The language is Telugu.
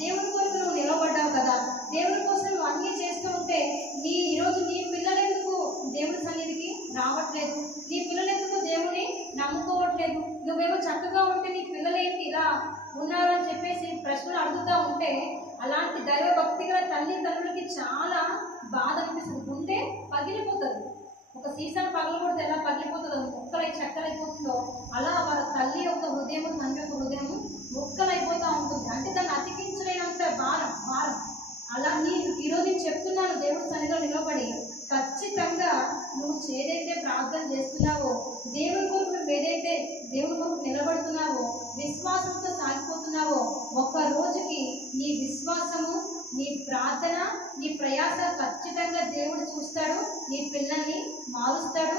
దేవుని కొరకు నువ్వు నిలబడ్డావు కదా, దేవుని కోసం నువ్వు అన్నీ చేస్తూ ఉంటే ఈరోజు నీ పిల్లలెందుకు దేవుని సన్నిధికి రావట్లేదు? నీ పిల్లలెందుకు దేవుని నమ్ముకోవట్లేదు? నువ్వేమో చక్కగా ఉంటే నీ పిల్లలేంటి ఇలా ఉన్నారు అని చెప్పేసి ప్రశ్నలు అడుగుతూ ఉంటే అలాంటి దైవభక్తి గల తల్లిదండ్రులకి చాలా బాధ అనిపిస్తుంది. ఉంటే పగిలిపోతుంది. ఒక సీసాను పగలకూడదు, ఎలా పగిలిపోతుందో ముక్కలై చెక్కలైపోతుందో అలా వాళ్ళ తల్లి యొక్క హృదయము, తండ్రి యొక్క హృదయము ముక్కలైపోతూ ఉంటుంది. అంటే దాన్ని అతికించలేనంత భారం. అలా ఈరోజు నేను చెప్తున్నాను, దేవుడి సన్నిధిలో నిలబడి ఖచ్చితంగా నువ్వు ఏదైతే ప్రార్థన చేస్తున్నావో, దేవుని కొరకు నువ్వు ఏదైతే దేవుని కొరకు నిలబడుతున్నావో, విశ్వాసంతో సాగిపోతున్నావో, ఒక్క రోజుకి నీ విశ్వాసము, నీ ప్రార్థన, నీ ప్రయాస ఖచ్చితంగా దేవుడు చూస్తాడు. నీ పిల్లల్ని మారుస్తాడు.